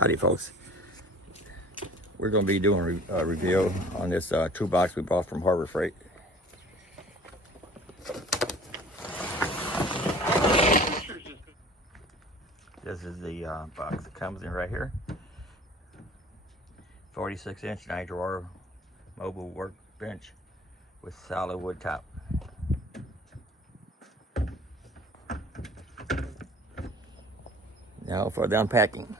Howdy folks. We're going to be doing a review on this toolbox we bought from HarborFreight. This is the box that comes in right here. 46-inch 9-drawer mobile workbench with solid wood top. Now for the unpacking.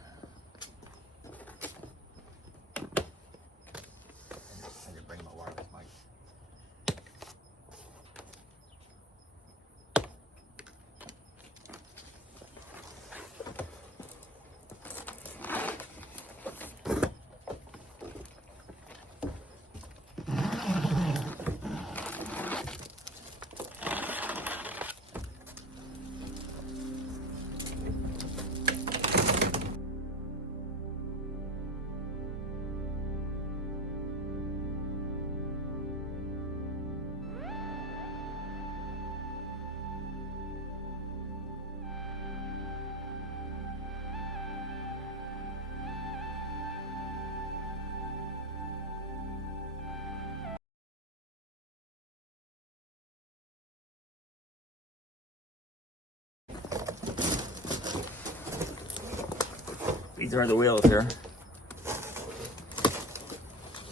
These are the wheels here.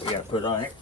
We gotta put on it.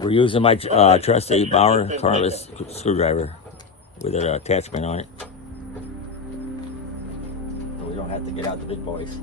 We're using my trusty Bauer cordless screwdriver with an attachment on it, so we don't have to get out the big boys.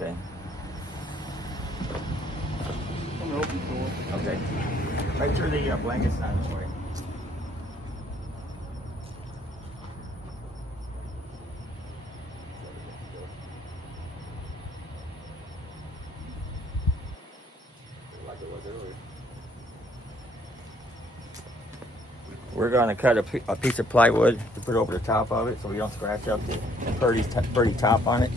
Okay. I'm gonna open the door. Okay. Make sure the blanket's not in the way. Like it was earlier. We're going to cut a piece of plywood to put over the top of it so we don't scratch up the pretty top on it.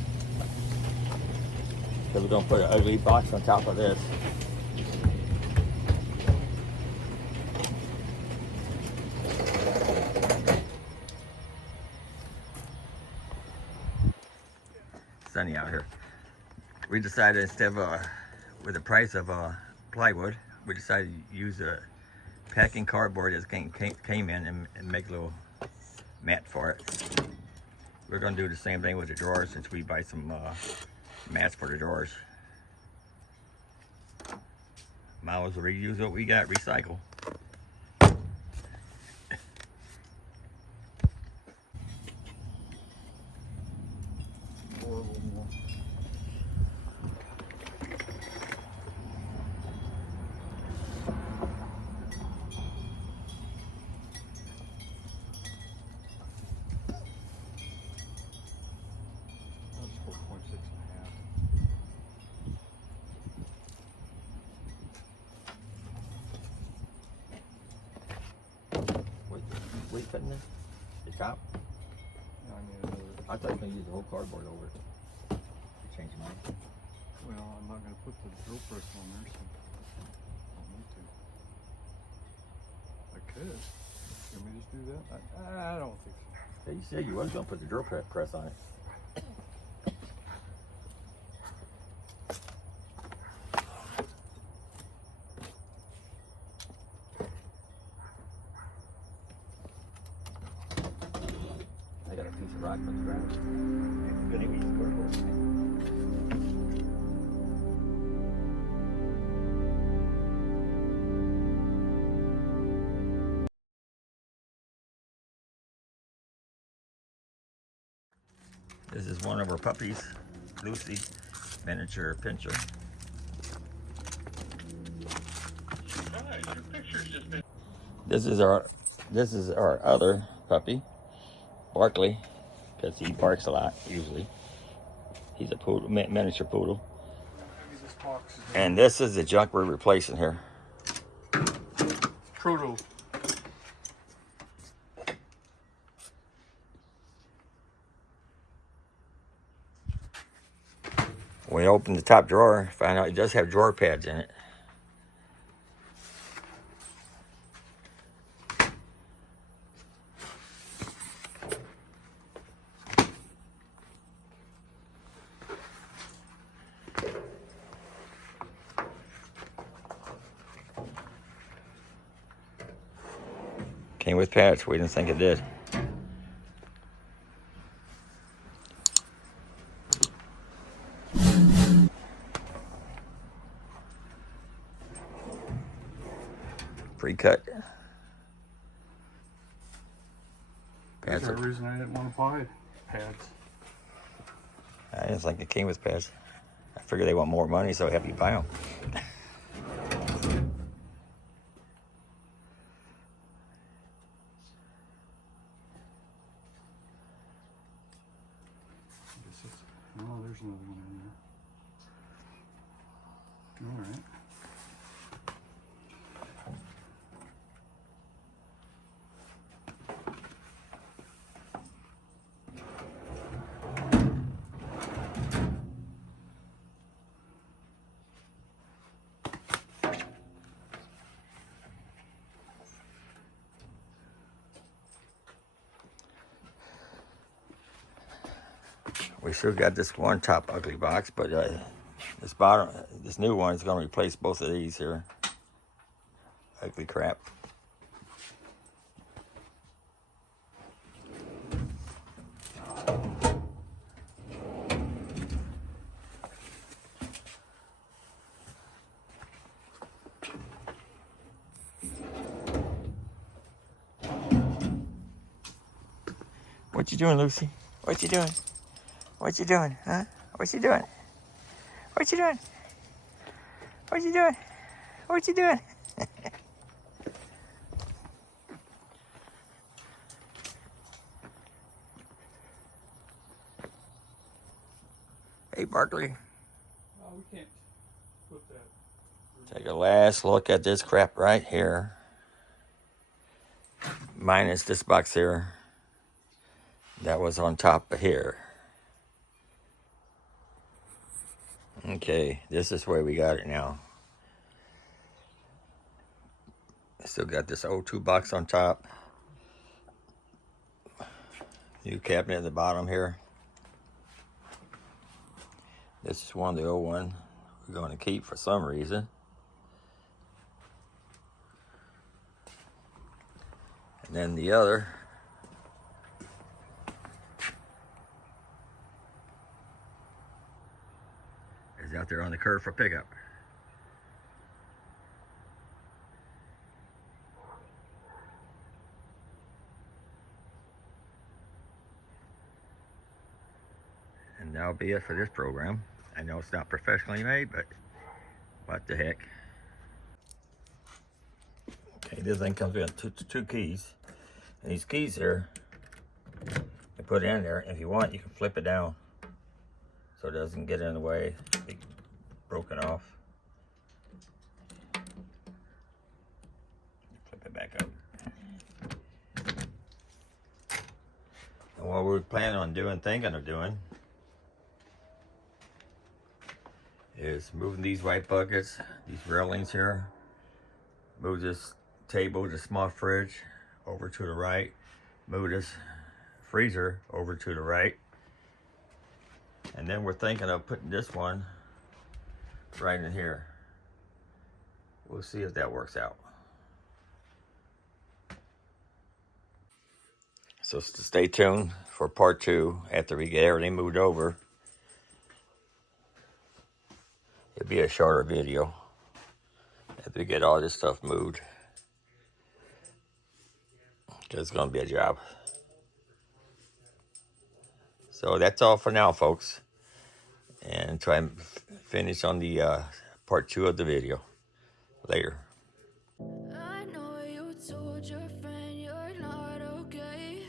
So we're going to put an ugly box on top of this. sunny out here. We decided instead of with the price of plywood, we decided to use a packing cardboard that came in and make a little mat for it. We're gonna do the same thing with the drawers since we buy some mats for the drawers. Might as well reuse what we got, recycle. Pour a little more. That's 4.6 What are you putting in? The top? and a half. I need another. I thought you were gonna use the whole cardboard over it. You change your mind. Well, I'm not going to put the drill press on there, so I don't need to. I could. Can we just do that? I don't think so. Yeah, you said you was gonna put the drill press on it. I got a piece of rock from the ground. It's gonna be cardboard. This is one of our puppies, Lucy, miniature pincher. This is our other puppy, Barkley, because he barks a lot usually. He's a poodle, miniature poodle. Maybe this box is And this is the junk we're replacing here. Proto. We opened the top drawer, found out it does have drawer pads in it. Came with pads, we didn't think it did. Pre-cut. That's Pads. the reason I didn't want to buy pads. I didn't think it came with pads. I figured they want more money, so I have you buy them. Oh, there's another one in there. All right. We still got this one top ugly box, but this new one is going to replace both of these here. Ugly crap. What you doing, Lucy? What you doing? What you doing, huh? What you doing? What you doing? What you doing? What you doing? Hey, Barkley. Oh, we can't put that. Take a last look at this crap right here. Minus this box here. That was on top of here. Okay, this is where we got it now. Still got this O2 box on top. New cabinet at the bottom here. This is one of the old ones we're going to keep for some reason. And then the other is out there on the curb for pickup. And that'll be it for this program. I know it's not professionally made, but what the heck. Okay, this thing comes with two keys. And these keys here, you put it in there. If you want, you can flip it down so it doesn't get in the way, be broken off. Flip it back up. And what we're planning on doing, thinking of doing, is moving these white buckets, these railings here, move this table, the small fridge over to the right, move this freezer over to the right, and then we're thinking of putting this one right in here. We'll see if that works out. So stay tuned for part 2 after we get everything moved over. It'll be a shorter video after we get all this stuff moved. It's gonna be a job. So that's all for now, folks. And try and finish on the part 2 of the video later. I know you told your friend you're not okay,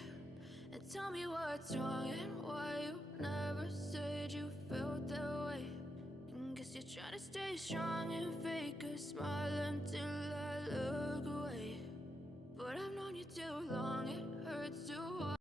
and tell me what's wrong and why you never said you felt that way. And guess you're trying to stay strong and fake a smile.